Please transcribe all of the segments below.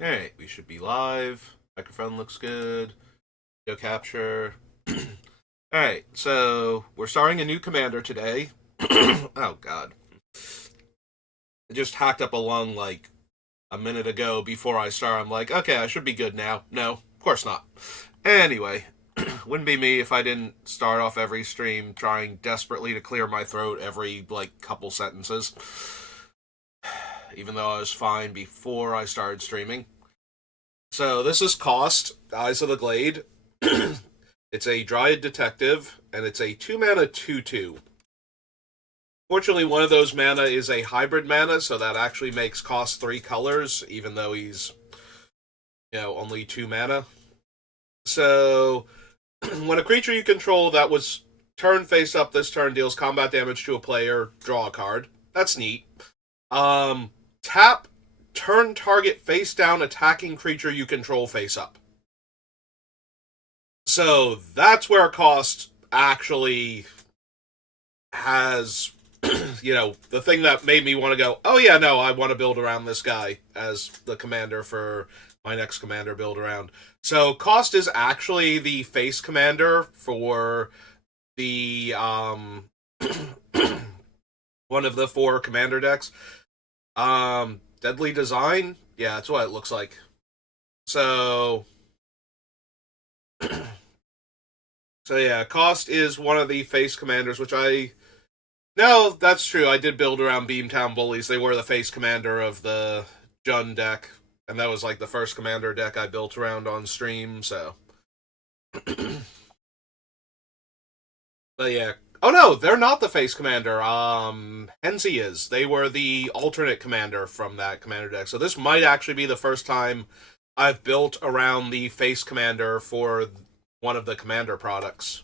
Alright, we should be live. Microphone looks good. Video capture. Alright, so we're starting a new commander today. Oh, God. I just hacked up a lung like a minute ago before I start. I'm like, okay, I should be good now. No, of course not. Anyway, wouldn't be me if I didn't start off every stream trying desperately to clear my throat every, like, couple sentences. Even though I was fine before I started streaming. So this is Kaust, Eyes of the Glade. It's a Dryad Detective, and it's a 2-mana 2/2. Fortunately, one of those mana is a hybrid mana, so that actually makes Kaust 3 colors, even though he's, only 2 mana. So, when a creature you control that was turn face up this turn deals combat damage to a player, draw a card. That's neat. Tap, turn target face down attacking creature you control face up. So that's where Kaust actually has, the thing that made me want to go, oh yeah, no, I want to build around this guy as the commander for my next commander build around. So Kaust is actually the face commander for the one of the 4 commander decks. Deadly Design? Yeah, that's what it looks like. So yeah, Kaust is one of the face commanders, which no, that's true. I did build around Beamtown Bullies. They were the face commander of the Jund deck, and that was like the first commander deck I built around on stream, so. But yeah. Oh no, they're not the face commander. Hensi is. They were the alternate commander from that commander deck. So this might actually be the first time I've built around the face commander for one of the commander products.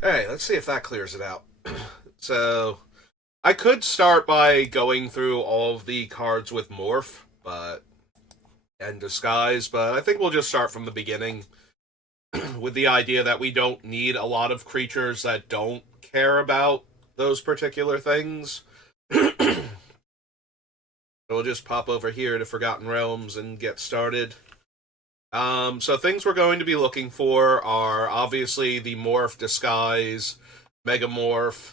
Hey, let's see if that clears it out. So, I could start by going through all of the cards with Morph, and Disguise, but I think we'll just start from the beginning with the idea that we don't need a lot of creatures that don't care about those particular things. So we'll just pop over here to Forgotten Realms and get started. So things we're going to be looking for are obviously the Morph, Disguise, Megamorph,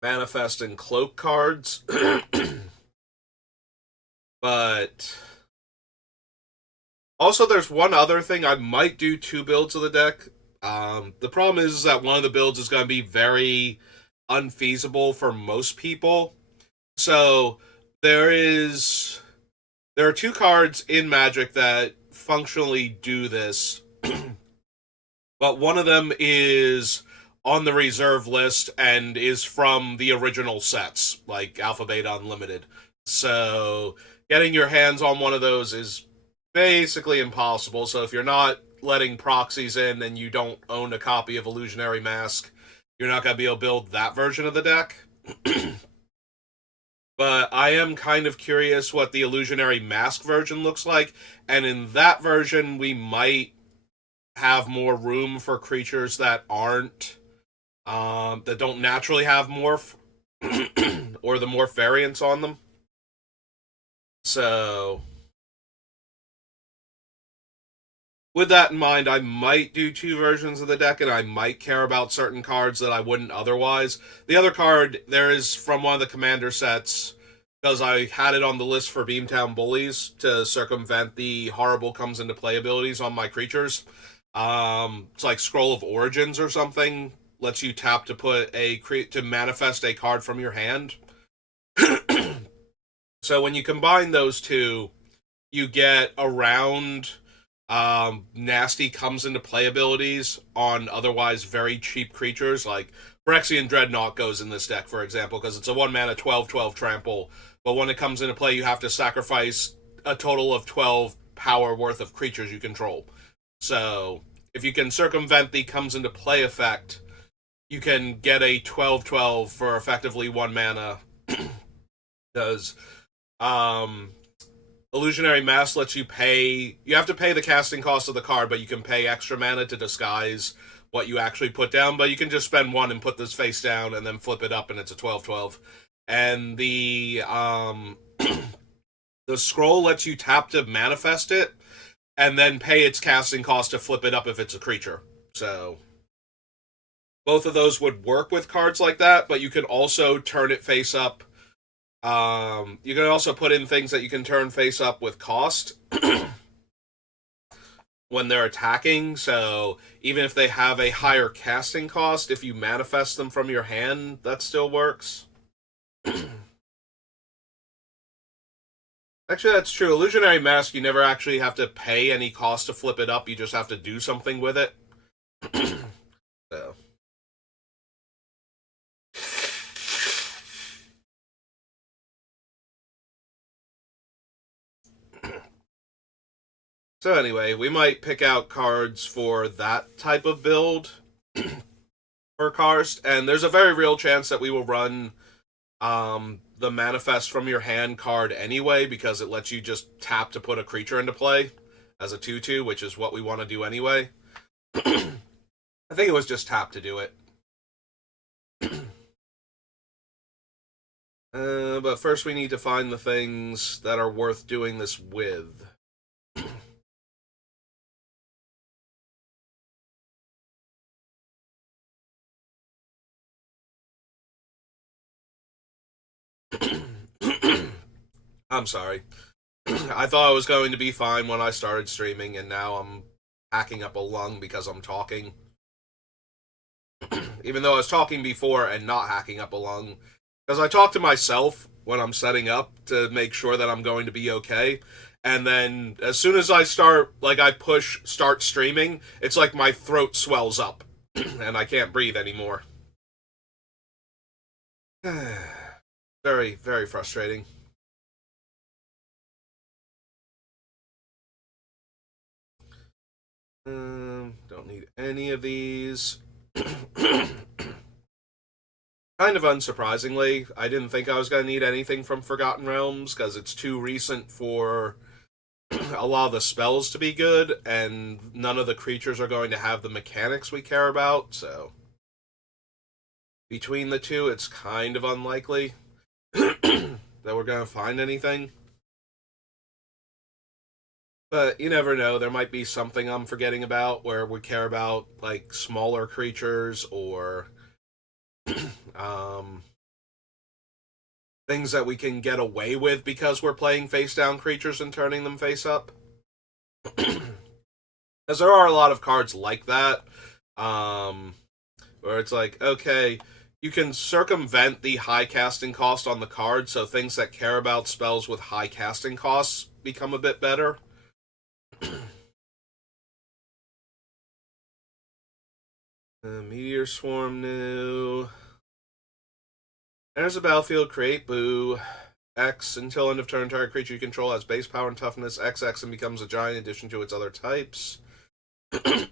Manifest, and Cloak cards. But also there's one other thing. I might do 2 builds of the deck. The problem is that one of the builds is going to be very unfeasible for most people. So there are 2 cards in Magic that functionally do this, but one of them is on the reserve list and is from the original sets, like Alpha Beta Unlimited. So getting your hands on one of those is basically impossible. So if you're not letting proxies in and you don't own a copy of Illusionary Mask, you're not going to be able to build that version of the deck. But I am kind of curious what the Illusionary Mask version looks like, and in that version we might have more room for creatures that aren't that don't naturally have morph or the morph variants on them. So with that in mind, I might do 2 versions of the deck, and I might care about certain cards that I wouldn't otherwise. The other card there is from one of the commander sets, because I had it on the list for Beamtown Bullies to circumvent the horrible comes into play abilities on my creatures. It's like Scroll of Origins or something. Lets you tap to put to manifest a card from your hand. So when you combine those 2, you get around nasty comes into play abilities on otherwise very cheap creatures. Like Phyrexian Dreadnought goes in this deck, for example, because it's a 1-mana 12/12 trample. But when it comes into play, you have to sacrifice a total of 12 power worth of creatures you control. So if you can circumvent the comes into play effect, you can get a 12/12 for effectively 1 mana. Because um, Illusionary Mask lets you pay. You have to pay the casting cost of the card, but you can pay extra mana to disguise what you actually put down. But you can just spend one and put this face down, and then flip it up, and it's a 12/12. And the scroll lets you tap to manifest it, and then pay its casting cost to flip it up if it's a creature. So both of those would work with cards like that, but you can also turn it face up. You can also put in things that you can turn face up with cost when they're attacking. So even if they have a higher casting cost, if you manifest them from your hand, that still works. Actually, that's true. Illusionary Mask, you never actually have to pay any cost to flip it up. You just have to do something with it. So. So anyway, we might pick out cards for that type of build for Karst, and there's a very real chance that we will run the Manifest from your hand card anyway, because it lets you just tap to put a creature into play as a 2/2, which is what we want to do anyway. I think it was just tap to do it. But first we need to find the things that are worth doing this with. I'm sorry. I thought I was going to be fine when I started streaming, and now I'm hacking up a lung because I'm talking. Even though I was talking before and not hacking up a lung. Because I talk to myself when I'm setting up to make sure that I'm going to be okay. And then as soon as I start, like I push start streaming, it's like my throat swells up and I can't breathe anymore. Very, very frustrating. Don't need any of these. Kind of unsurprisingly, I didn't think I was going to need anything from Forgotten Realms because it's too recent for a lot of the spells to be good, and none of the creatures are going to have the mechanics we care about, so between the two, it's kind of unlikely that we're going to find anything. But you never know, there might be something I'm forgetting about where we care about, like, smaller creatures or um, things that we can get away with because we're playing face down creatures and turning them face up. Because there are a lot of cards like that, where it's like, okay, you can circumvent the high casting cost on the card, so things that care about spells with high casting costs become a bit better. Meteor Swarm new. Enters the battlefield, create Boo. X until end of turn, target creature you control has base power and toughness XX and becomes a giant in addition to its other types. Yeah,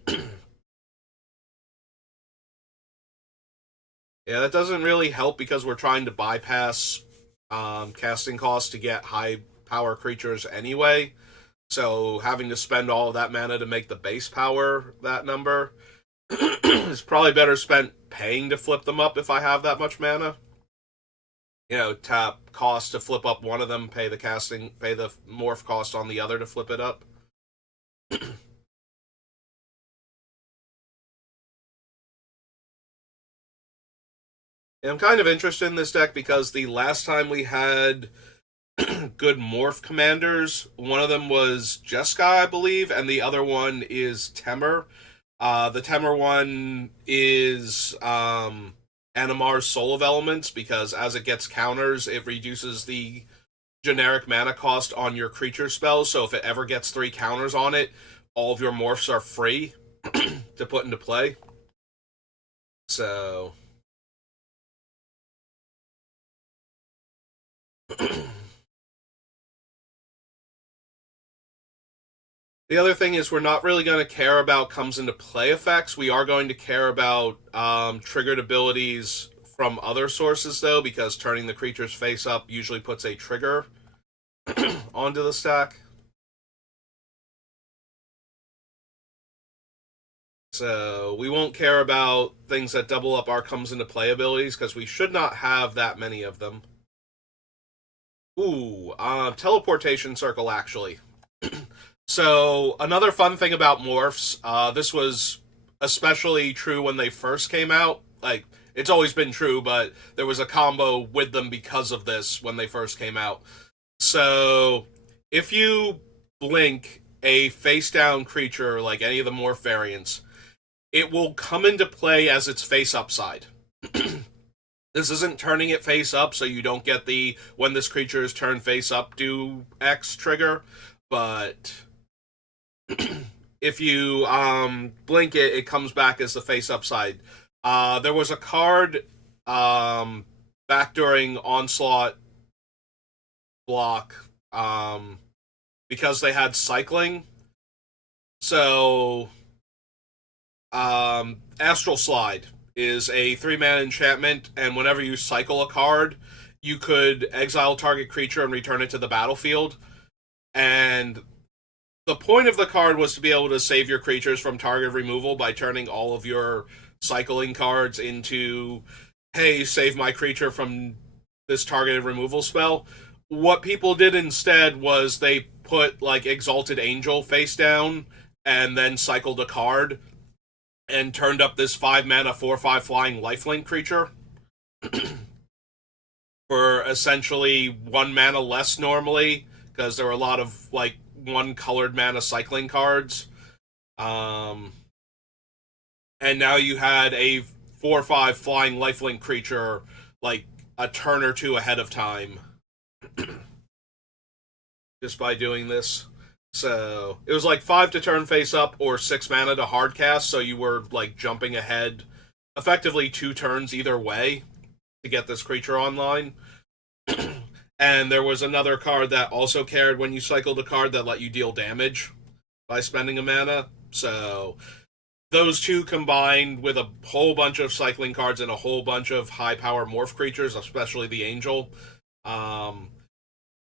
that doesn't really help because we're trying to bypass casting costs to get high power creatures anyway. So having to spend all of that mana to make the base power that number is probably better spent paying to flip them up if I have that much mana. You know, tap cost to flip up one of them, pay the morph cost on the other to flip it up. And I'm kind of interested in this deck because the last time we had good morph commanders, one of them was Jeska, I believe, and the other one is Temur. The Temur one is Animar's Soul of Elements because as it gets counters, it reduces the generic mana cost on your creature spells. So if it ever gets 3 counters on it, all of your morphs are free to put into play. So The other thing is we're not really going to care about comes into play effects. We are going to care about triggered abilities from other sources, though, because turning the creature's face up usually puts a trigger onto the stack. So we won't care about things that double up our comes into play abilities because we should not have that many of them. Ooh, teleportation circle actually. So another fun thing about morphs, this was especially true when they first came out. Like it's always been true, but there was a combo with them because of this when they first came out. So if you blink a face down creature like any of the morph variants, it will come into play as its face upside. This isn't turning it face up, so you don't get the when this creature is turned face up do X trigger, but if you blink it, it comes back as the face upside. There was a card back during Onslaught block because they had cycling. So Astral Slide is a 3-mana enchantment, and whenever you cycle a card, you could exile target creature and return it to the battlefield. And the point of the card was to be able to save your creatures from target removal by turning all of your cycling cards into, hey, save my creature from this targeted removal spell. What people did instead was they put like Exalted Angel face down and then cycled a card and turned up this 5-mana 4/5 flying lifelink creature for essentially 1 mana less normally because there were a lot of like 1 colored mana cycling cards. Um, and now you had a 4/5 flying lifelink creature like a turn or two ahead of time just by doing this. So it was like 5 to turn face up or 6 mana to hardcast, so you were like jumping ahead effectively 2 turns either way to get this creature online. And there was another card that also cared when you cycled a card that let you deal damage by spending a mana. So those two combined with a whole bunch of cycling cards and a whole bunch of high power morph creatures, especially the Angel, um,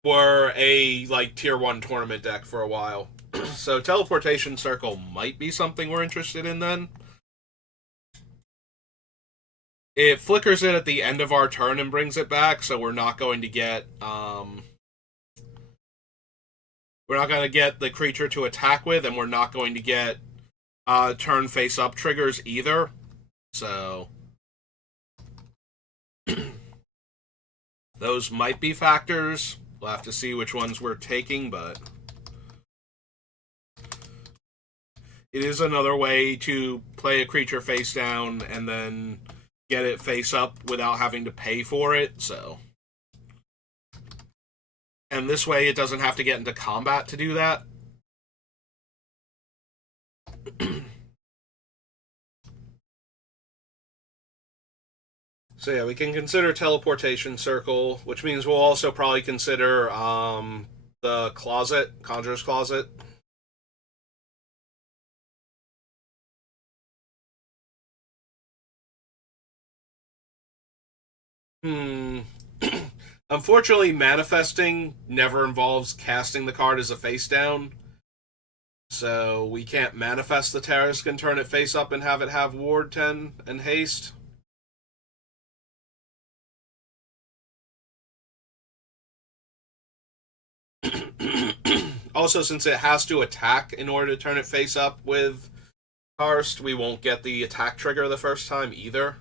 were a like tier 1 tournament deck for a while. So Teleportation Circle might be something we're interested in then. It flickers it at the end of our turn and brings it back, so we're not going to get the creature to attack with, and we're not going to get turn face up triggers either. So those might be factors. We'll have to see which ones we're taking, but it is another way to play a creature face down and then get it face up without having to pay for it. So, and this way it doesn't have to get into combat to do that. So yeah, we can consider Teleportation Circle, which means we'll also probably consider the Closet, Conjurer's Closet. Hmm. Unfortunately, manifesting never involves casting the card as a face down. So we can't manifest the Tarisk and turn it face up and have it have Ward 10 and haste. Also, since it has to attack in order to turn it face up with Karst, we won't get the attack trigger the first time either.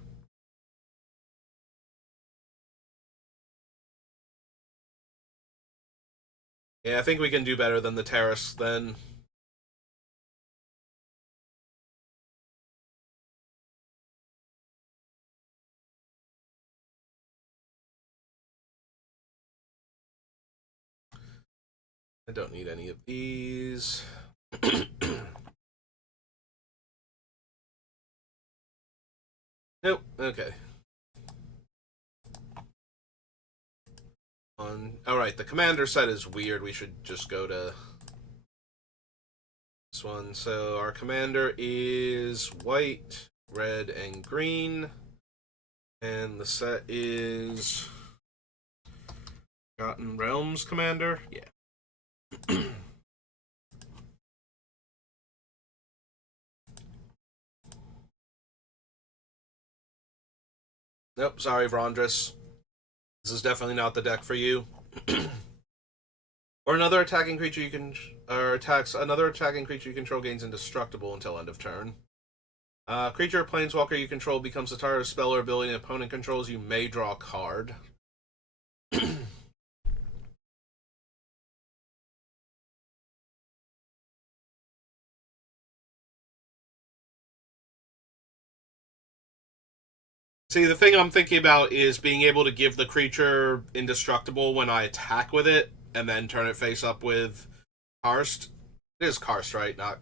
Yeah, I think we can do better than the Terrace then. I don't need any of these. Nope, okay. Alright, the commander set is weird. We should just go to This one. So our commander is white, red, and green. And the set is Forgotten Realms Commander. Yeah. Nope, sorry, Vrondrus. This is definitely not the deck for you. Or another attacking creature you can, or attacks another attacking creature you control gains indestructible until end of turn. Creature or planeswalker you control becomes a target of spell or ability an opponent controls. You may draw a card. See, the thing I'm thinking about is being able to give the creature indestructible when I attack with it, and then turn it face up with Karst. It is Karst, right? Not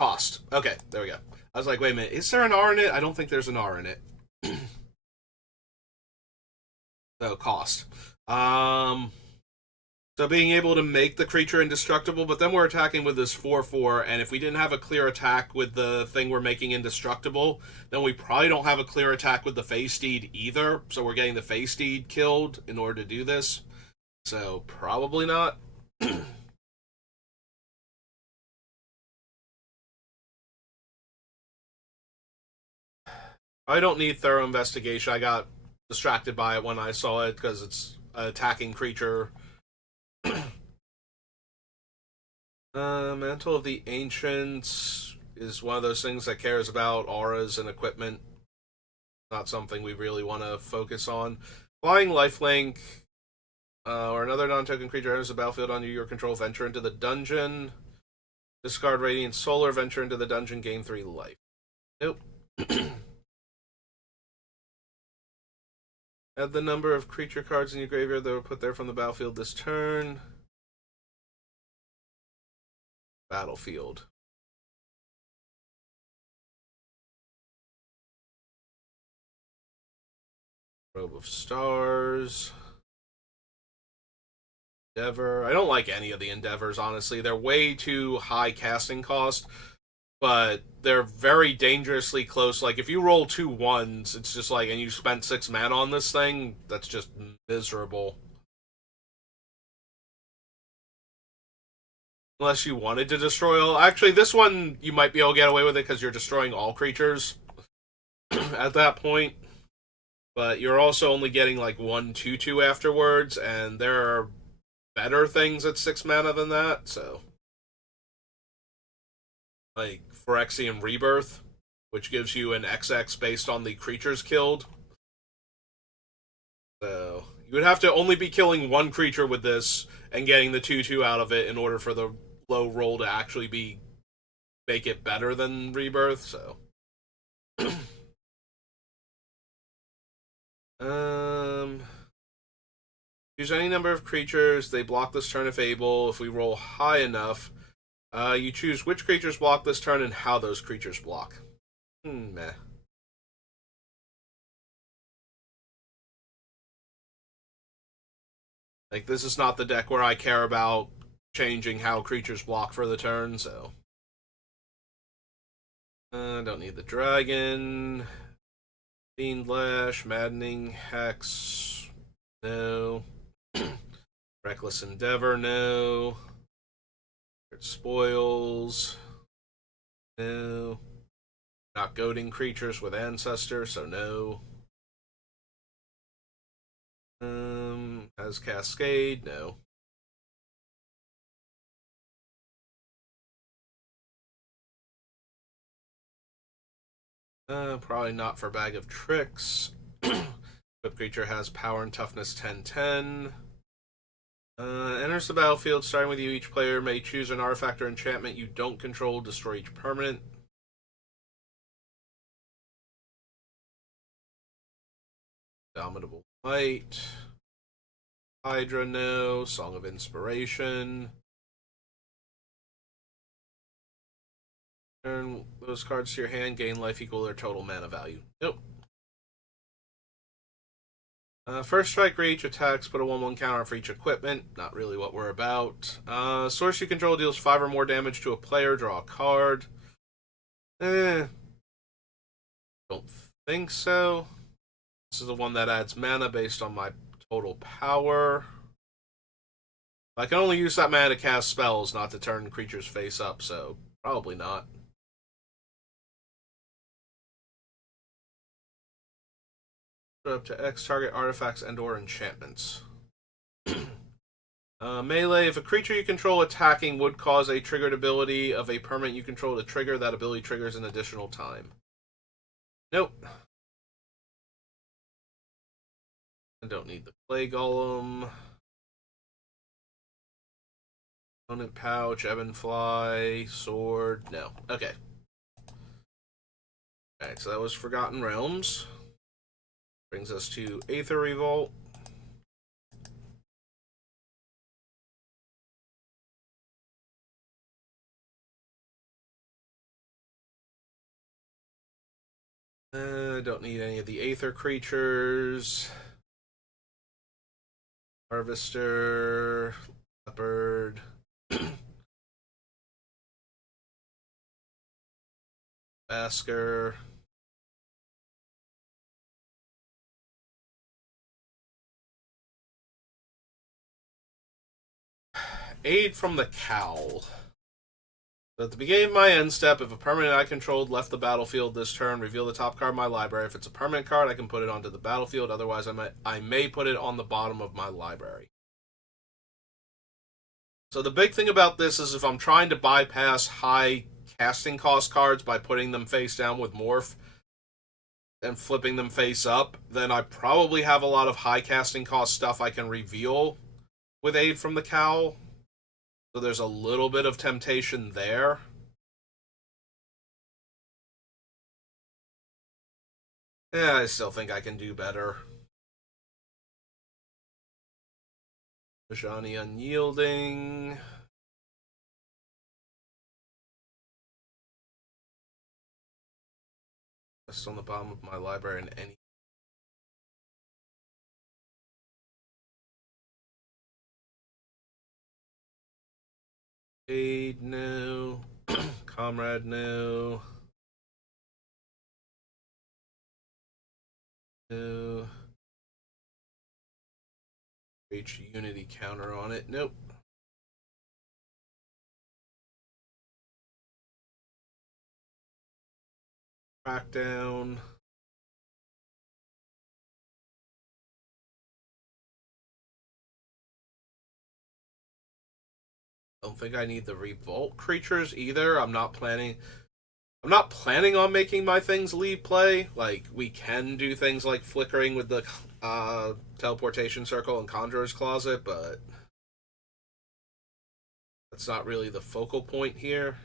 Kaust. Okay, there we go. I was like, wait a minute, is there an R in it? I don't think there's an R in it. So, Kaust. So being able to make the creature indestructible, but then we're attacking with this 4/4, and if we didn't have a clear attack with the thing we're making indestructible, then we probably don't have a clear attack with the Face Steed either, so we're getting the Face Steed killed in order to do this. So, probably not. I don't need thorough investigation. I got distracted by it when I saw it because it's an attacking creature. Mantle of the Ancients is one of those things that cares about auras and equipment. Not something we really want to focus on. Flying Lifelink, or another non-token creature enters the battlefield under your control, venture into the dungeon. Discard Radiant Solar, venture into the dungeon, gain 3 life. Nope. Add the number of creature cards in your graveyard that were put there from the battlefield this turn. Battlefield. Robe of Stars. Endeavor. I don't like any of the Endeavors, honestly. They're way too high casting cost, but they're very dangerously close. Like, if you roll 2 1s, it's just like, and you spent 6 mana on this thing, that's just miserable. Unless you wanted to destroy all. Actually, this one, you might be able to get away with it because you're destroying all creatures at that point. But you're also only getting like 1/2/2 afterwards, and there are better things at 6 mana than that, so. Like Phyrexian Rebirth, which gives you an XX based on the creatures killed. So you would have to only be killing one creature with this and getting the 2/2 out of it in order for the low roll to actually be make it better than Rebirth. So um choose any number of creatures. They block this turn if able. If we roll high enough, you choose which creatures block this turn and how those creatures block. Meh. Like, this is not the deck where I care about changing how creatures block for the turn, so. Don't need the dragon. Fiendlash, Maddening Hex, no. Reckless Endeavor, no. Spoils, no. Not goading creatures with Ancestor, so no. Has Cascade, no. Probably not for Bag of Tricks. Equipped creature has power and toughness 10/10. Enters the battlefield, starting with you. Each player may choose an artifact or enchantment you don't control, destroy each permanent. Dominable Might. Hydra, no. Song of Inspiration. Turn those cards to your hand, gain life equal to their total mana value. Nope. First strike reach attacks, put a 1/1 counter for each equipment. Not really what we're about. Source you control deals 5 or more damage to a player. Draw a card. Don't think so. This is the one that adds mana based on my total power. I can only use that mana to cast spells, not to turn creatures face up, so probably not. Put up to X target artifacts and/or enchantments. Melee. If a creature you control attacking would cause a triggered ability of a permanent you control to trigger, that ability triggers an additional time. Nope. I don't need the Clay Golem. Opponent pouch, ebb and fly, sword. No. Okay. Alright, so that was Forgotten Realms. Brings us to Aether Revolt. Don't need any of the Aether creatures. Harvester, Leopard. Basker. Aid from the Cowl. So at the beginning of my end step, if a permanent I controlled left the battlefield this turn, reveal the top card of my library. If it's a permanent card, I can put it onto the battlefield. Otherwise, I may put it on the bottom of my library. So the big thing about this is if I'm trying to bypass high casting cost cards by putting them face down with Morph and flipping them face up, then I probably have a lot of high casting cost stuff I can reveal with Aid from the Cowl. So there's a little bit of temptation there. Yeah, I still think I can do better. Vajani Unyielding. Just on the bottom of my library in any. Aid, no. Comrade, no. No. Reach Unity counter on it. Nope. Crackdown. Don't think I need the revolt creatures either. I'm not planning on making my things leave play. Like, we can do things like flickering with the teleportation circle and conjurer's closet, but that's not really the focal point here.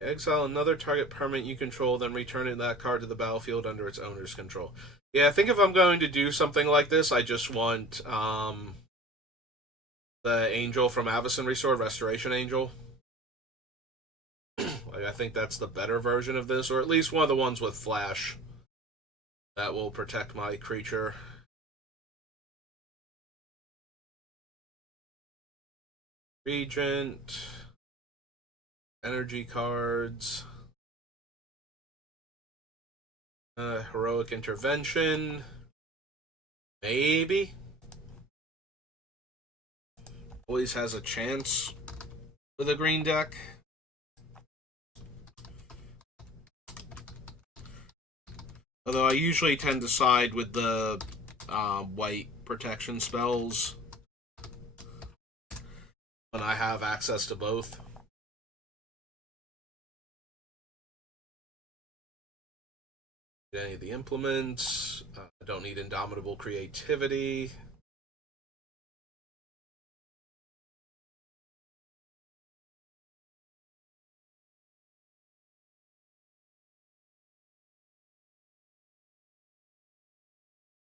Exile another target permanent you control, then return that card to the battlefield under its owner's control. Yeah, I think if I'm going to do something like this, I just want the Angel from Avacyn Restored, Restoration Angel. Like, I think that's the better version of this, or at least one of the ones with Flash that will protect my creature. Regent. Energy cards. Heroic Intervention. Maybe. Always has a chance with a green deck. Although I usually tend to side with the white protection spells when I have access to both. Any of the implements. I don't need Indomitable Creativity.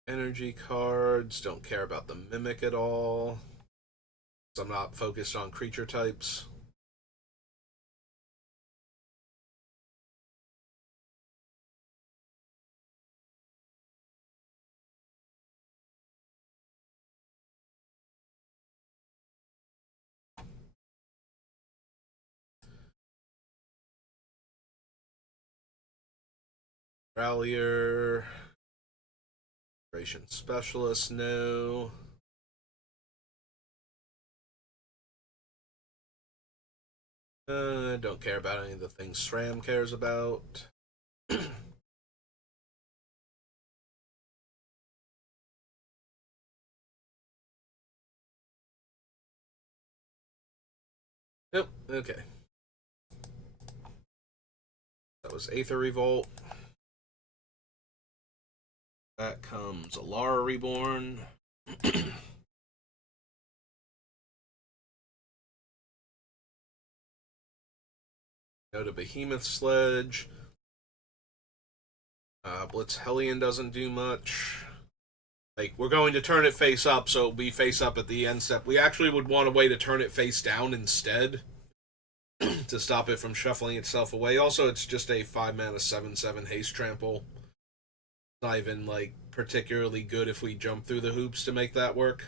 Energy cards. Don't care about the Mimic at all. So I'm not focused on creature types. Rallier. Operation Specialist, no. Don't care about any of the things SRAM cares about. Nope, okay. That was Aether Revolt. That comes Alara Reborn. Go to Behemoth Sledge. Blitz Hellion doesn't do much. Like, we're going to turn it face up, so it'll be face up at the end step. We actually would want a way to turn it face down instead to stop it from shuffling itself away. Also, it's just a 5 mana 7/7 haste trample. It's not even, like, particularly good if we jump through the hoops to make that work.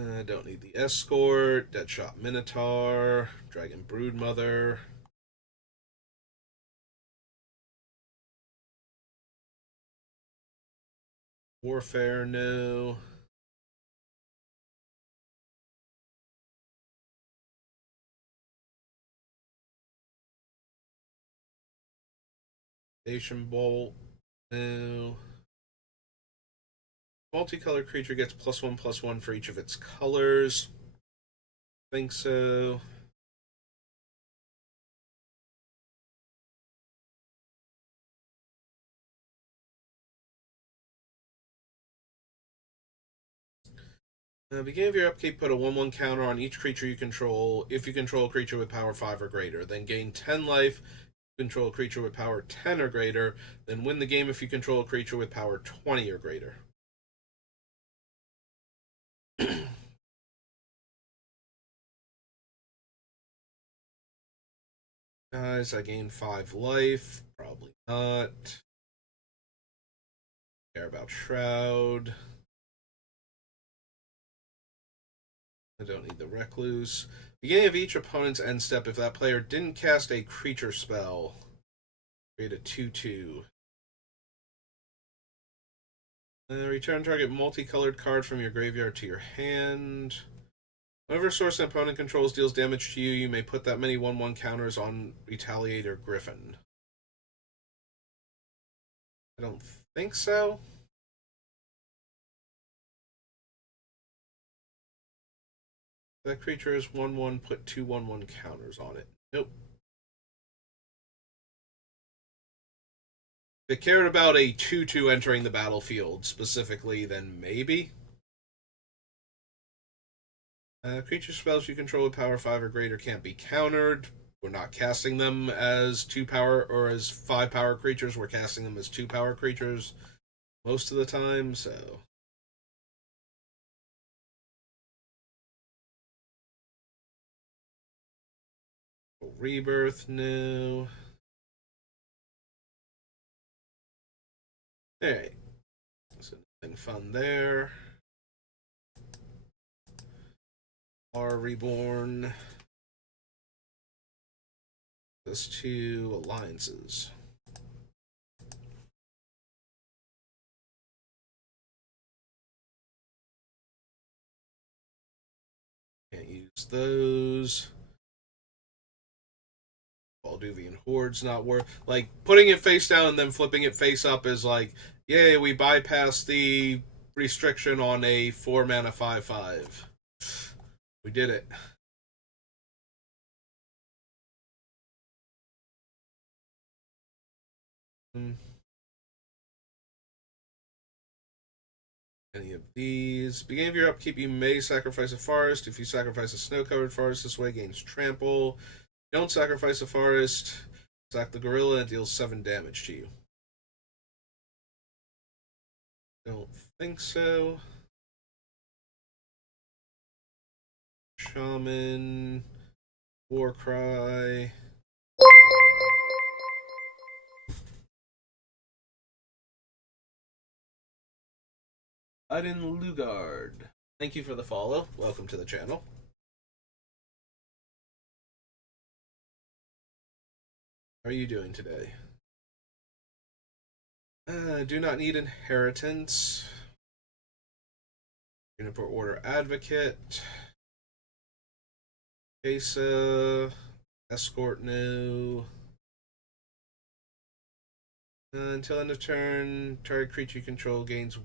I don't need the Escort, Deadshot Minotaur, Dragon Broodmother. Warfare, no. Station Bolt, no. Multicolored creature gets +1/+1 for each of its colors. Think so. Beginning of your upkeep, put a 1/1 counter on each creature you control if you control a creature with power 5 or greater. Then gain 10 life if you control a creature with power 10 or greater. Then win the game if you control a creature with power 20 or greater. Guys, I gain 5 life. Probably not. Care about Shroud. I don't need the Recluse. Beginning of each opponent's end step, if that player didn't cast a creature spell, create a 2/2. Return target multicolored card from your graveyard to your hand. Whenever source an opponent controls deals damage to you, you may put that many 1/1 counters on Retaliator Griffin. I don't think so. That creature is 1/1, put 2 1/1 counters on it. Nope. If it cared about a 2/2 entering the battlefield specifically, then maybe. Creature spells you control with power 5 or greater can't be countered. We're not casting them as 2 power or as 5 power creatures. We're casting them as 2 power creatures most of the time, so. Rebirth, no. Alright. So nothing fun there. Are Reborn. Those 2 alliances. Can't use those. Balduvian Horde's not worth. Like, putting it face down and then flipping it face up is like, yay, we bypassed the restriction on a 4 mana 5/5. We did it. Any of these. Beginning of your upkeep, you may sacrifice a forest. If you sacrifice a snow-covered forest this way, gains trample. Don't sacrifice a forest. Sack the gorilla and deals 7 damage to you. Don't think so. Shaman. Warcry. Iden Lugard. Thank you for the follow. Welcome to the channel. How are you doing today? Do not need inheritance. Juniper Order Advocate. Asa. Escort no. Until end of turn, target creature you control gains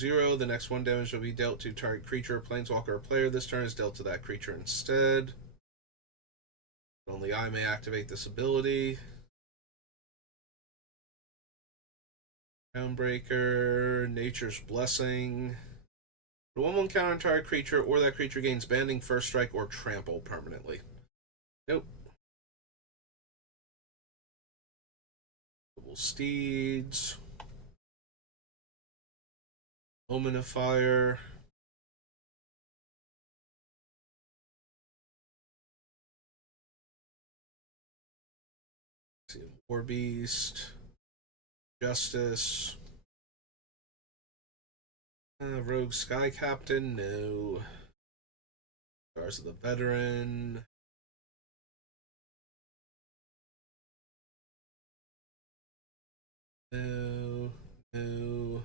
0. The next 1 damage will be dealt to target creature, planeswalker, or player. This turn is dealt to that creature instead. Only I may activate this ability. Groundbreaker, Nature's Blessing. The 1/1 counter on target creature, or that creature gains banding, first strike, or trample permanently. Nope. Double Steeds. Omen of Fire. War Beast. Justice. Rogue Sky Captain, no. Stars of the Veteran. No. No.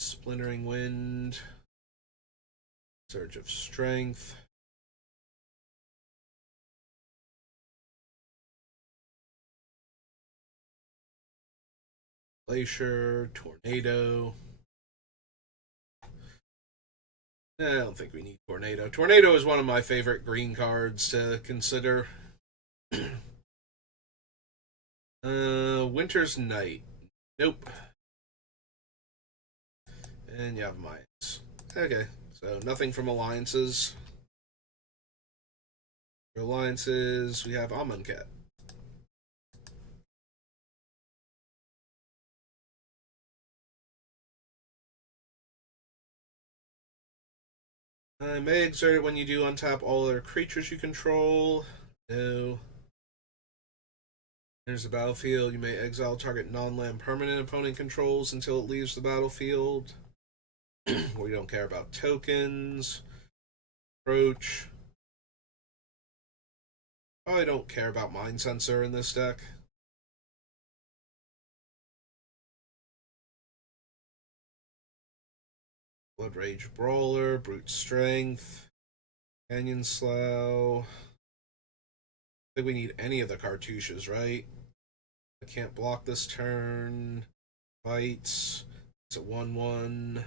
Splintering Wind. Surge of Strength. Glacier. Tornado. I don't think we need Tornado. Tornado is one of my favorite green cards to consider. Winter's Night. Nope. And you have mines. Okay, so nothing from alliances. For alliances, we have Amonkhet. I may exert it when you do untap all other creatures you control. No. There's the battlefield. You may exile target non-land permanent opponent controls until it leaves the battlefield. We don't care about tokens. Approach. Probably don't care about Mind Sensor in this deck. Blood Rage Brawler, Brute Strength, Canyon Slough. I think we need any of the cartouches, right? I can't block this turn. Fights. It's a 1/1.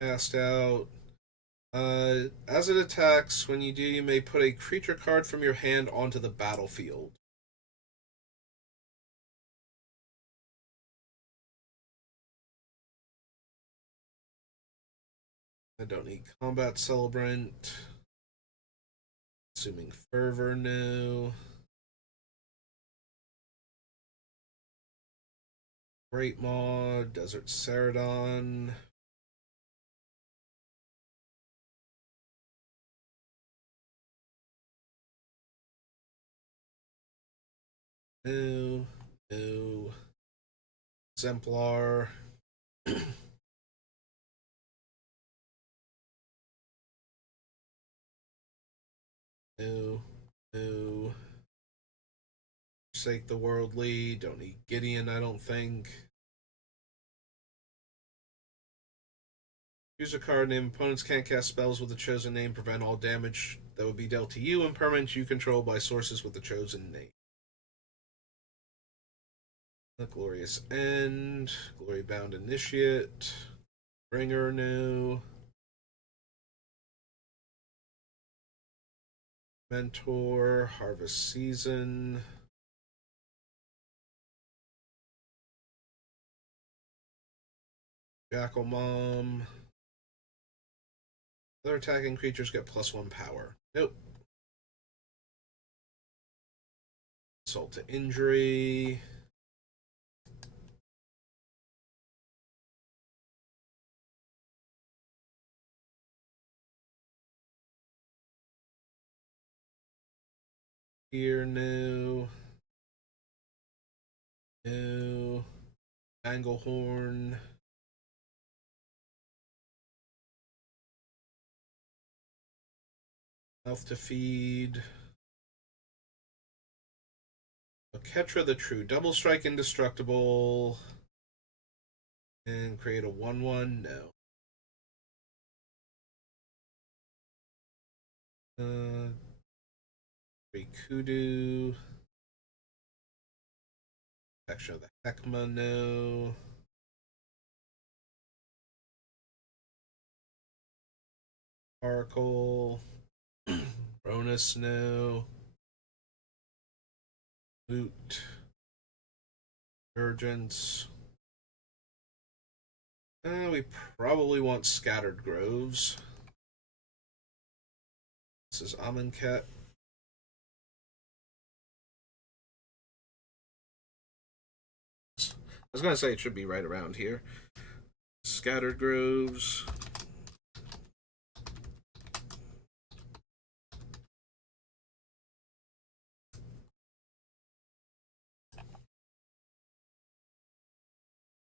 Cast out. As it attacks, when you do, you may put a creature card from your hand onto the battlefield. I don't need Combat Celebrant. Assuming Fervor, no. Great Maw, Desert Ceradon. No. No. Exemplar. No. No. Forsake the Worldly. Don't need Gideon, I don't think. Choose a card name. Opponents can't cast spells with the chosen name. Prevent all damage that would be dealt to you and permanents you control by sources with the chosen name. The Glorious End. Glory Bound Initiate. Bringer, no. Mentor. Harvest Season. Jackal Mom. Other attacking creatures get +1 power. Nope. Insult to Injury. Here, no. No. Anglehorn. Mouth to feed. Ketra the True. Double strike indestructible. And create a 1/1. No. Kudu. Protection of the Heckma, no. Sparkle. Bonus, no. Loot. Urgence. We probably want Scattered Groves. This is Amonkhet. I was going to say it should be right around here. Scattered Groves.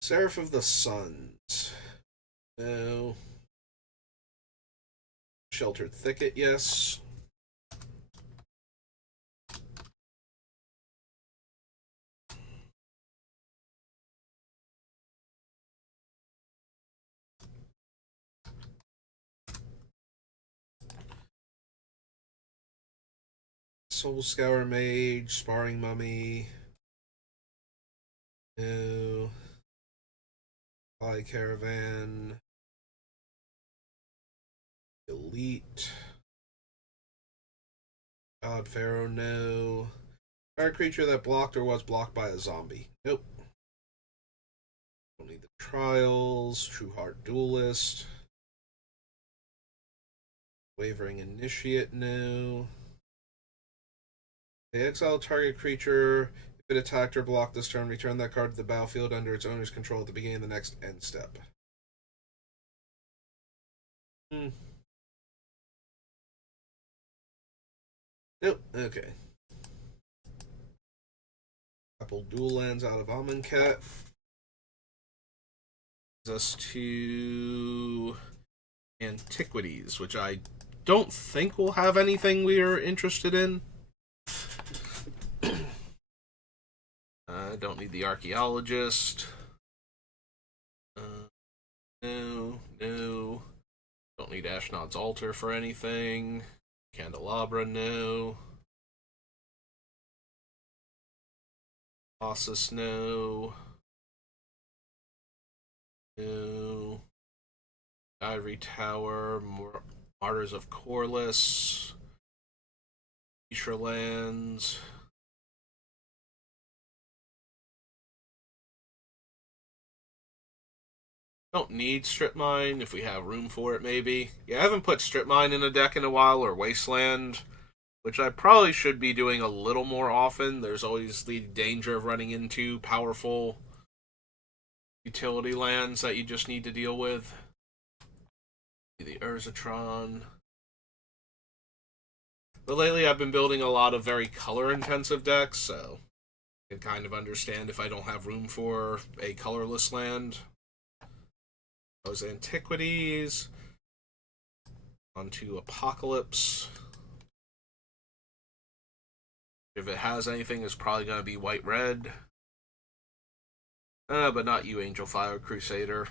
Seraph of the Suns. No. Sheltered Thicket, yes. Soul Scour Mage, Sparring Mummy. No. Fly Caravan. Elite. God Pharaoh, no. Target creature that blocked or was blocked by a zombie. Nope. Don't need the Trials. True Heart Duelist. Wavering Initiate, no. They exile target creature. If it attacked or blocked this turn, return that card to the battlefield under its owner's control at the beginning of the next end step. Nope. Okay. Couple dual lands out of Amonkhet. Us to Antiquities, which I don't think will have anything we are interested in. Don't need the Archaeologist. No. Don't need Ashnod's Altar for anything. Candelabra, no. Colossus, no. No. Ivory Tower, Martyrs of Corliss. Lands. Don't need Strip Mine if we have room for it, maybe. Yeah, I haven't put Strip Mine in a deck in a while, or Wasteland, which I probably should be doing a little more often. There's always the danger of running into powerful utility lands that you just need to deal with. The Urzatron. But lately I've been building a lot of very color-intensive decks, so I can kind of understand if I don't have room for a colorless land. Those Antiquities. Onto Apocalypse. If it has anything, it's probably going to be white-red. But not you, Angel Fire Crusader.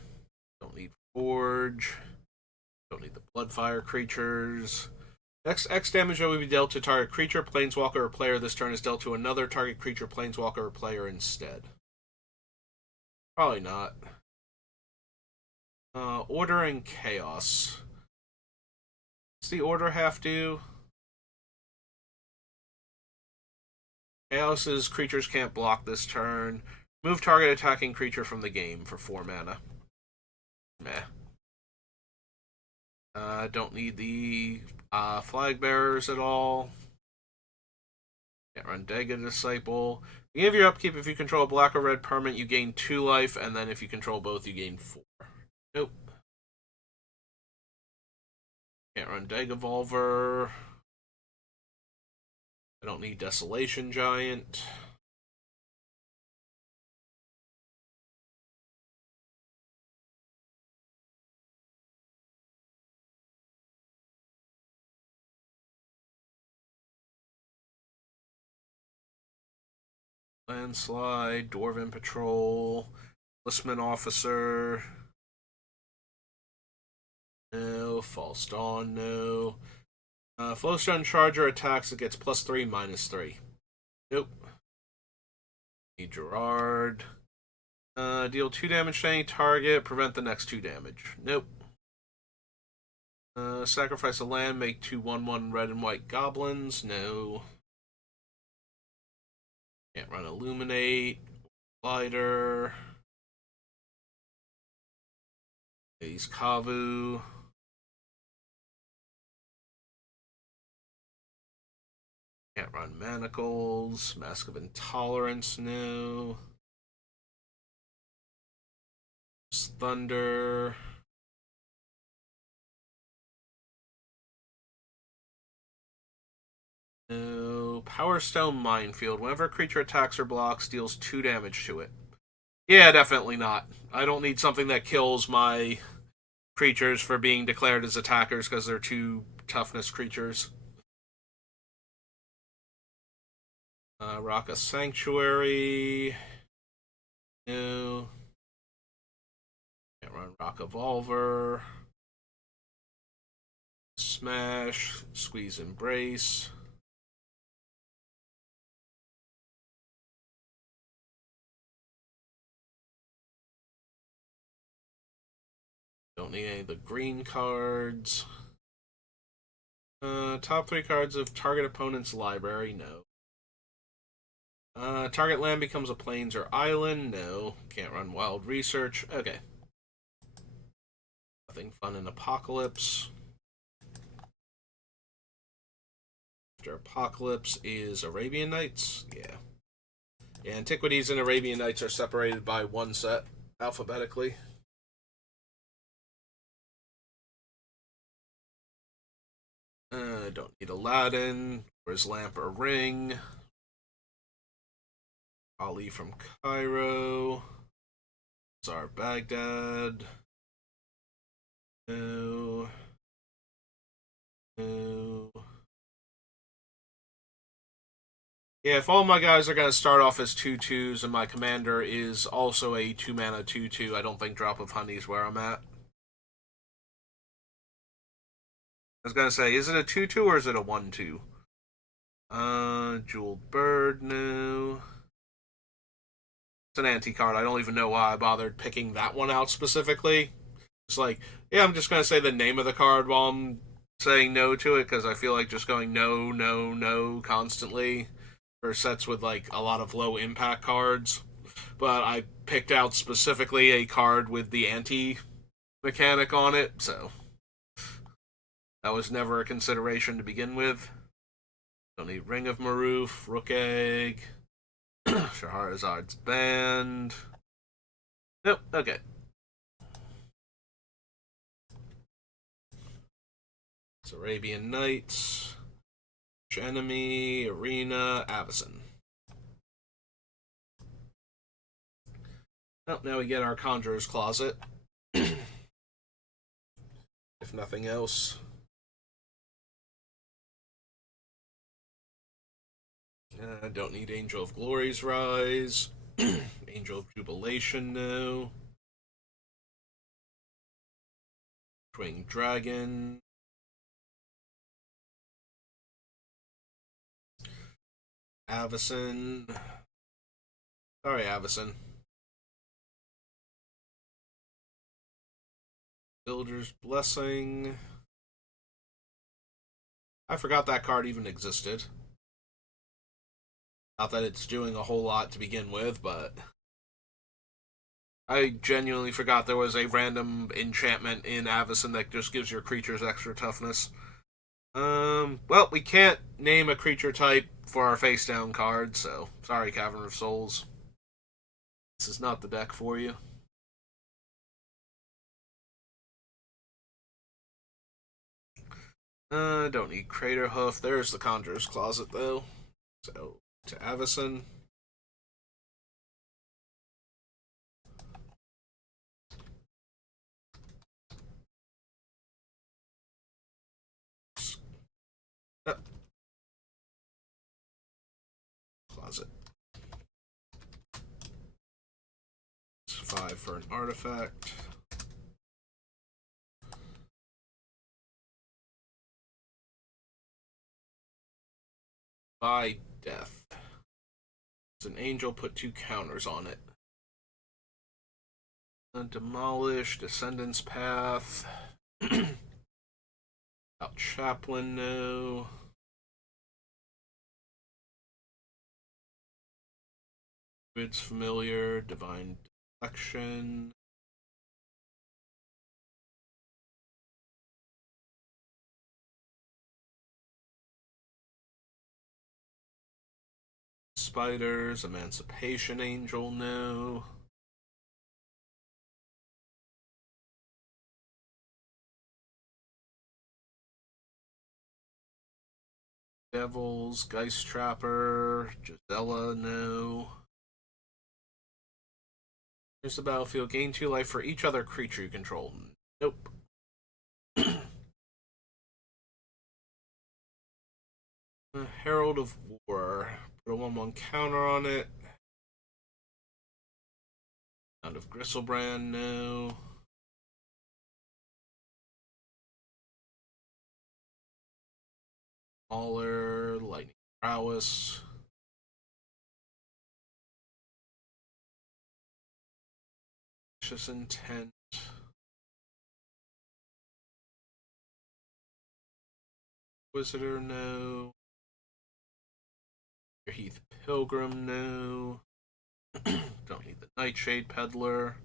Don't need Forge. Don't need the Bloodfire creatures. Next X damage that will be dealt to target creature, planeswalker, or player this turn is dealt to another target creature, planeswalker, or player instead. Probably not. Order and Chaos. What's the order have to? Chaos's creatures can't block this turn. Move target attacking creature from the game for 4 mana. Meh. Don't need the flag bearers at all. Can't run Dega Disciple. Beginning of your upkeep, if you control a black or red permanent, you gain 2 life, and then if you control both, you gain 4. Nope. Can't run Degavolver. I don't need Desolation Giant. Landslide, Dwarven Patrol, Listman Officer. No. False Dawn, no. Flowstone Charger attacks, it gets +3, -3. Nope. Need Gerard. Deal 2 damage to any target, prevent the next 2 damage. Nope. Sacrifice a land, make 2 1/1 red and white goblins. No. Can't run Illuminate. Glider. He's Kavu. Can't run Manacles. Mask of Intolerance. No. Thunder. No. Power Stone Minefield. Whenever a creature attacks or blocks, deals 2 damage to it. Yeah, definitely not. I don't need something that kills my creatures for being declared as attackers because they're 2 toughness creatures. Rock a Sanctuary. No. Can't run Rock Evolver. Smash. Squeeze Embrace. Don't need any of the green cards. Top 3 cards of target opponent's library, no. Target land becomes a plains or island, no. Can't run Wild Research, okay. Nothing fun in Apocalypse. After Apocalypse is Arabian Nights, yeah. Antiquities and Arabian Nights are separated by 1 set, alphabetically. Don't need Aladdin. Where's Lamp or Ring? Ali from Cairo. Tsar Baghdad. No. No. Yeah, if all my guys are going to start off as 2/2s and my commander is also a 2-mana 2/2, I don't think Drop of Honey is where I'm at. I was going to say, is it a 2/2 or is it a 1/2? Jeweled Bird, no. It's an anti-card. I don't even know why I bothered picking that one out specifically. It's like, yeah, I'm just going to say the name of the card while I'm saying no to it, because I feel like just going no, no, no constantly for sets with like a lot of low impact cards. But I picked out specifically a card with the anti mechanic on it, so that was never a consideration to begin with. Don't need Ring of Maroof, Rook Egg, Shahrazad's Band. Nope, okay. It's Arabian Nights, Enemy, Arena, Avacyn. Well, now we get our Conjurer's Closet. If nothing else. Don't need Angel of Glory's Rise. Angel of Jubilation, no. Twin Dragon. Avacyn. Sorry, Avacyn. Builder's Blessing. I forgot that card even existed. Not that it's doing a whole lot to begin with, but I genuinely forgot there was a random enchantment in Avacyn that just gives your creatures extra toughness. Well, we can't name a creature type for our face down card, so sorry, Cavern of Souls. This is not the deck for you. Don't need Crater Hoof. There's the Conjurer's Closet, though. So to Avison. Closet. 5 for an artifact. By death. It's an angel, put 2 counters on it. Demolish, Descendants Path. Out Chaplain, no. Druid's Familiar, Divine Deflection. Spiders, Emancipation Angel, no. Devils, Geist Trapper, Gisela, no. Here's the battlefield. Gain 2 life for each other creature you control. Nope. Herald of War. Put a 1/1 counter on it. Out of Gristlebrand, no. Mauler, Lightning Prowess. Vicious Intent. Inquisitor, no. Heath Pilgrim, no. Don't need the Nightshade Peddler.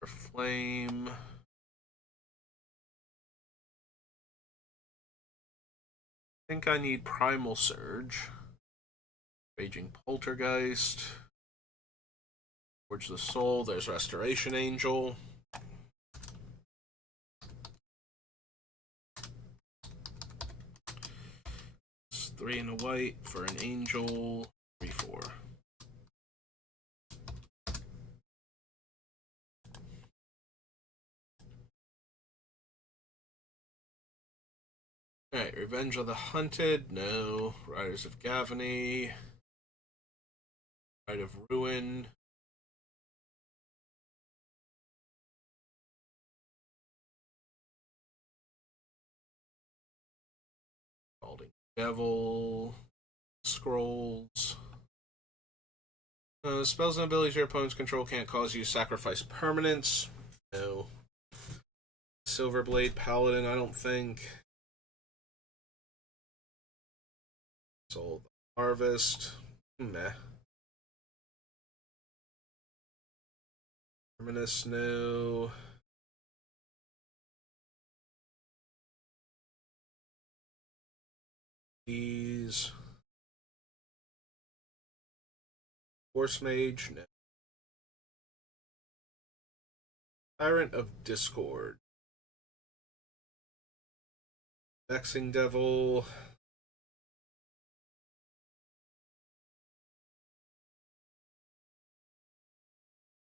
For Flame. I think I need Primal Surge. Raging Poltergeist. Forge the Soul. There's Restoration Angel. It's 3 and a white for an angel. 3/4. Alright, Revenge of the Hunted, no. Riders of Gavany. Rite of Ruin. Balding Devil. Scrolls. Spells and abilities your opponents control can't cause you to sacrifice permanents. No. Silverblade Paladin, I don't think. Soul Harvest. Meh. Terminus, no. These. Force Mage, no. Tyrant of Discord. Vexing Devil.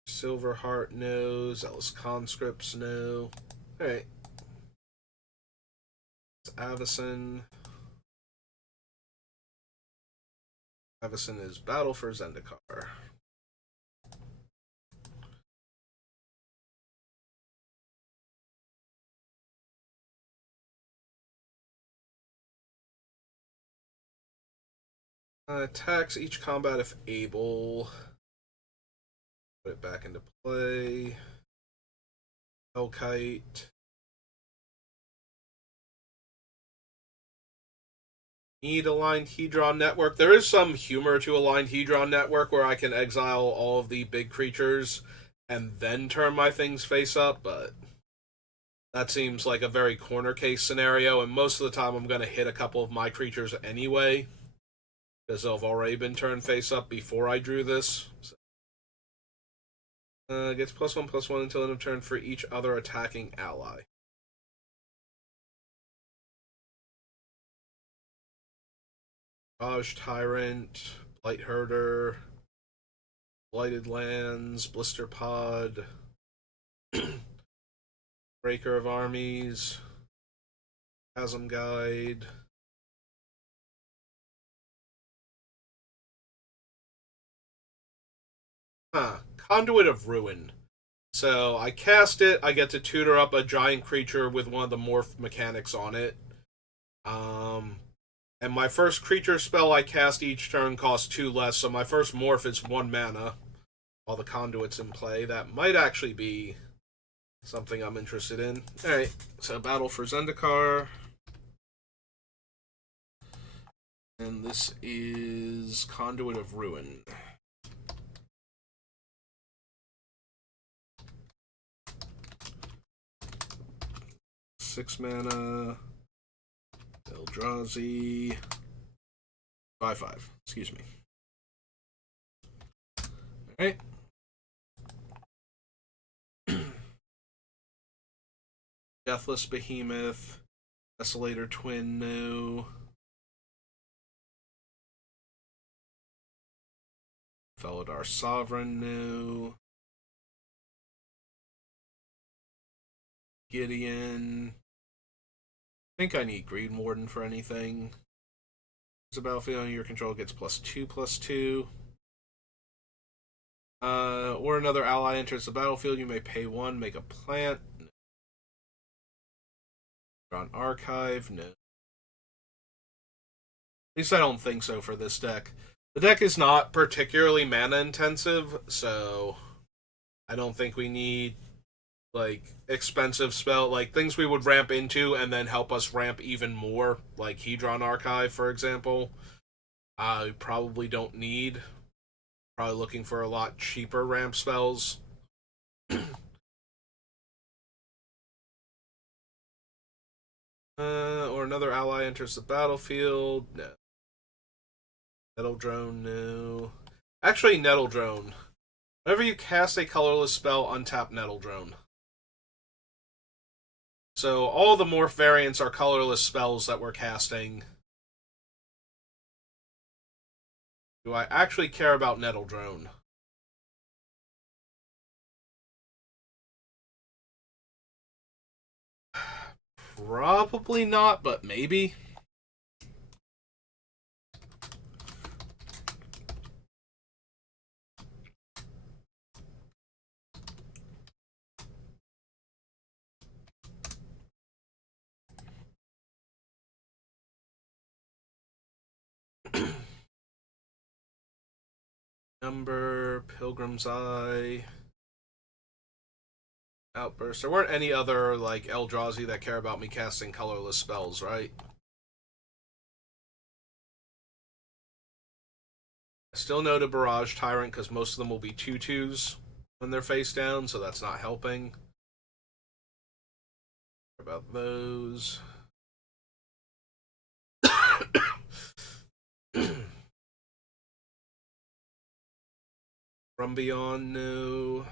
Silverheart, no. Zealous Conscripts, no. Alright. Avison. Avison is Battle for Zendikar. Attacks each combat if able. Put it back into play. Hellkite. Need Aligned Hedron Network. There is some humor to Aligned Hedron Network where I can exile all of the big creatures and then turn my things face up, but that seems like a very corner case scenario, and most of the time I'm going to hit a couple of my creatures anyway, because they've already been turned face up before I drew this. So, gets +1/+1 until end of turn for each other attacking ally. Barrage Tyrant, Blight Herder, Blighted Lands, Blister Pod, Breaker of Armies, Chasm Guide. Conduit of Ruin. So I cast it, I get to tutor up a giant creature with one of the morph mechanics on it. And my first creature spell I cast each turn costs 2 less, so my first morph is 1 mana while the conduit's in play. That might actually be something I'm interested in. Alright, so Battle for Zendikar. And this is Conduit of Ruin. Six mana. Eldrazi. 5/5. Excuse me. Alright. Deathless Behemoth. Desolator Twin, no. Felidar Sovereign, no. Gideon. I think I need Green Warden for anything. It's a battlefield under your control gets +2/+2. Or another ally enters the battlefield, you may pay 1, make a plant. No. Draw an archive, no. At least I don't think so for this deck. The deck is not particularly mana intensive, so I don't think we need expensive spell, things we would ramp into and then help us ramp even more, like Hedron Archive, for example. We probably don't need. Probably looking for a lot cheaper ramp spells. Or another ally enters the battlefield. No. Nettle Drone, no. Actually, Nettle Drone. Whenever you cast a colorless spell, untap Nettle Drone. So all the morph variants are colorless spells that we're casting. Do I actually care about Nettle Drone? Probably not, but maybe. Number, Pilgrim's Eye, Outburst. There weren't any other, Eldrazi that care about me casting colorless spells, right? I still know to Barrage Tyrant because most of them will be 2/2s when they're face down, so that's not helping. What about those? From Beyond, no.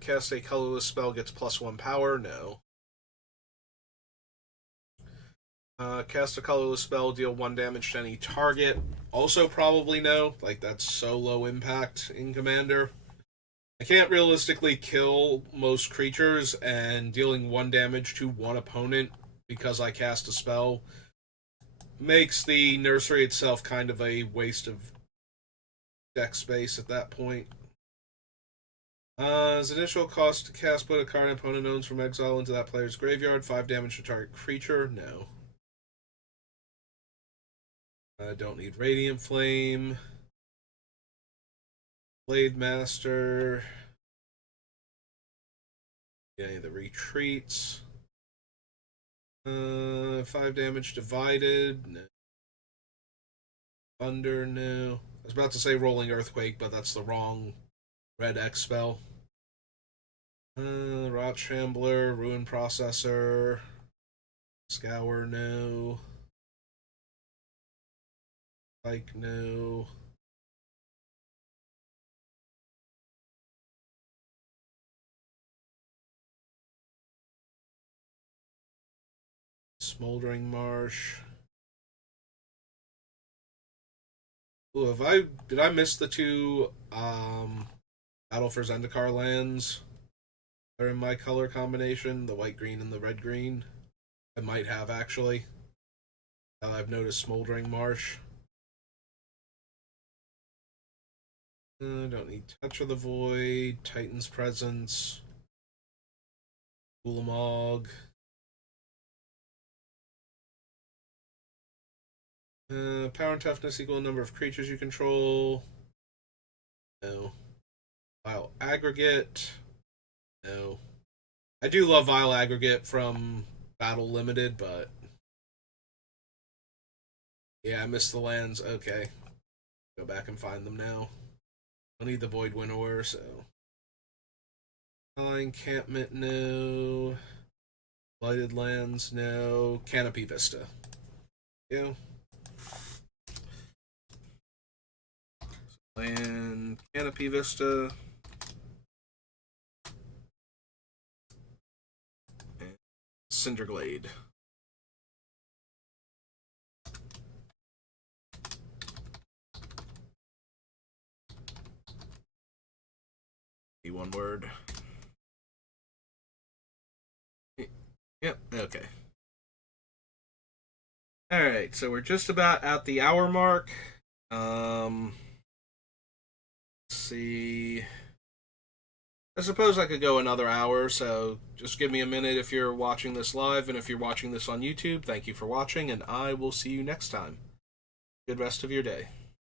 Cast a colorless spell gets +1 power, no. Cast a colorless spell, deal 1 damage to any target, also probably no. That's so low impact in Commander. I can't realistically kill most creatures, and dealing 1 damage to one opponent because I cast a spell makes the nursery itself kind of a waste of deck space at that point. As initial cost to cast, put a card an opponent owns from exile into that player's graveyard. 5 damage to target creature. No. I don't need Radiant Flame. Blade Master. Any of the retreats. 5 damage divided. No. Thunder, no. I was about to say Rolling Earthquake, but that's the wrong red X spell. Rot Shambler, Ruin Processor, Scour, no. Spike, no. Smoldering Marsh. Ooh, did I miss the two Battle for Zendikar lands that are in my color combination, the white green and the red green? I might have actually. I've noticed Smoldering Marsh. Don't need Touch of the Void, Titan's Presence, Ulamog. Power and toughness equal number of creatures you control. No. Vile Aggregate. No. I do love Vile Aggregate from Battle Limited, but yeah, I missed the lands. Okay. Go back and find them now. I'll need the Void Winnower, so. Encampment, no. Blighted Lands, no. Canopy Vista. Yeah. Land Canopy Vista. And Cinder Glade. One word. Yep, okay. Alright, so we're just about at the hour mark. Let's see. I suppose I could go another hour, so just give me a minute if you're watching this live, and if you're watching this on YouTube, thank you for watching, and I will see you next time. Good rest of your day.